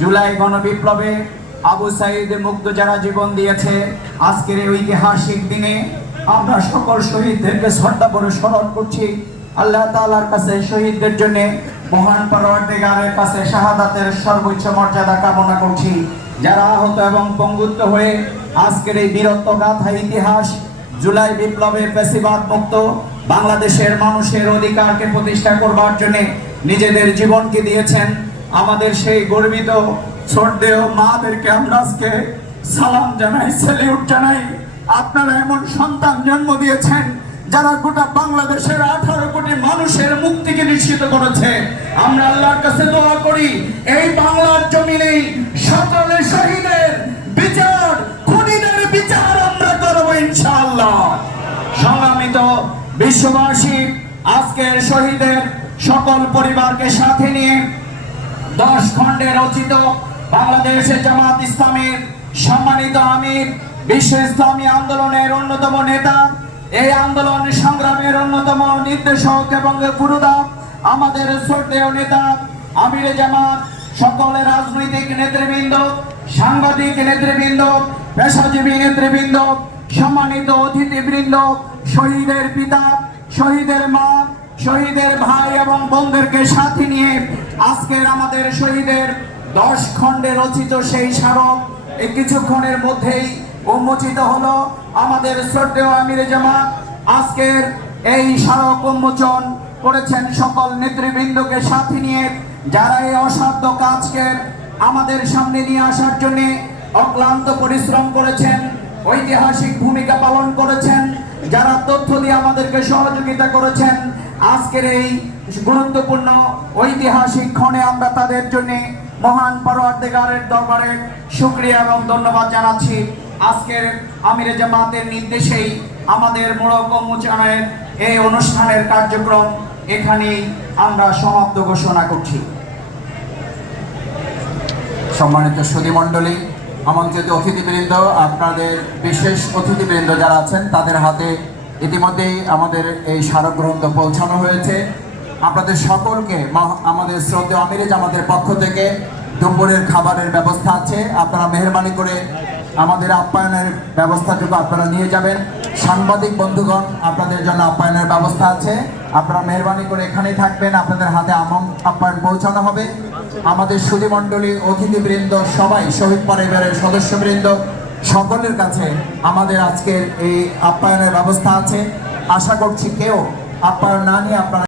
জুলাই গণবিপ্লবে আবু সাইদ মুগ্ধ যারা জীবন দিয়েছে, আজকের এই ঐতিহাসিক দিনে আমরা সকল শহীদদেরকে শ্রদ্ধা করে স্মরণ করছি। আল্লাহ তাআলার কাছে শহীদদের জন্য মহান পরবর্তীকারের কাছে শাহাদাতের সর্বোচ্চ মর্যাদা কামনা করছি। যারা আহত এবং পঙ্গুত্ব হয়ে আজকের এই বীরত্ব গাথা ইতিহাস, জুলাই বিপ্লবে পেশিবাদ মুক্ত, বাংলাদেশের মানুষের অধিকারকে প্রতিষ্ঠা করবার জন্য নিজেদের জীবনকে দিয়েছেন। আমাদের সেই গর্বিত শ্রদ্ধেয় মাদেরকে আমরা আজকে সালাম জানাই স্যালিউট জানাই। আপনারা এমন সন্তান জন্ম দিয়েছেন যারা গোটা বাংলাদেশের আঠারো কোটি মানুষের মুক্তিকে নিশ্চিত করেছে। আমরা আল্লাহর কাছে দোয়া করি, এই বাংলার জমিনেই সকলে শহীদের বিচার, খুনিদের বিচার আমরা করব ইনশাআল্লাহ। সংগ্রামিত বিশ্ববাসী, আজকের শহীদের সকল পরিবারকে সাথে নিয়ে দশ খণ্ডে রচিত বাংলাদেশের জামাত ইসলামের সম্মানিত আমির, বিশ্ব ইসলামী আন্দোলনের অন্যতম নেতা। এই আন্দোলন সংগ্রামের অন্যতম নির্দেশক এবং গুরুদা আমাদের শ্রদ্ধেয় নেতা আমির জামাত, সকল রাজনৈতিক নেতৃবৃন্দ, সাংবাদিক নেতৃবৃন্দ, পেশাজীবী নেতৃবৃন্দ, সম্মানিত অতিথিবৃন্দ, শহীদের পিতা, শহীদের মা শহীদের ভাই এবং বোনদেরকে সাথে নিয়ে আজকের আমাদের শহীদের দশ খণ্ডে রচিত সেই স্মারক এই কিছুক্ষণের মধ্যেই উন্মোচিত হলো আমাদের শ্রদ্ধেয় আমির জামাত। আজকের এই স্মারক উন্মোচন করেছেন সকল নেতৃবৃন্দকে সাথে নিয়ে যারা এই অসাধ্য কাজকে আমাদের সামনে নিয়ে আসার জন্য অক্লান্ত পরিশ্রম করেছেন, ঐতিহাসিক ভূমিকা পালন করেছেন যারা তথ্য দিয়ে আমাদেরকে সহযোগিতা করেছেন, আজকের এই গুরুত্বপূর্ণ ঐতিহাসিক ক্ষণে আমরা তাদের জন্য মহান পরওয়ারদিগারের দরবারে শুকরিয়া এবং ধন্যবাদ জানাচ্ছি। আজকের আমিরে জামাতের নির্দেশেই আমাদের মোড়ক উন্মোচনের এই অনুষ্ঠানের কার্যক্রম এখানেই আমরা সমাপ্ত ঘোষণা করছি। সম্মানিত সুধীমণ্ডলী আমন্ত্রিত অতিথিবৃন্দ, আপনাদের বিশেষ অতিথিবৃন্দ যারা আছেন, তাদের হাতে ইতিমধ্যেই আমাদের এই স্মারক গ্রন্থ পৌঁছানো হয়েছে। আপনাদের সকলকে আমাদের শ্রদ্ধেয় আমিরে আমাদের পক্ষ থেকে দুপুরের খাবারের ব্যবস্থা আছে। আপনারা মেহরবানি করে আমাদের আপ্যায়নের ব্যবস্থাটুকু আপনারা নিয়ে যাবেন। সাংবাদিক বন্ধুগণ, আপনাদের জন্য আপ্যায়নের ব্যবস্থা আছে। আপনারা মেহরবানি করে এখানেই থাকবেন। আপনাদের হাতে আপ্যায়ন পৌঁছানো হবে। আমাদের সুধীমণ্ডলী অতিথিবৃন্দ, সবাই, শহীদ পরিবারের সদস্যবৃন্দ, সকলের কাছে আমাদের আজকের এই আপ্যায়নের ব্যবস্থা আছে। আশা করছি কেউ আপ্যায়ন না নিয়ে আপনারা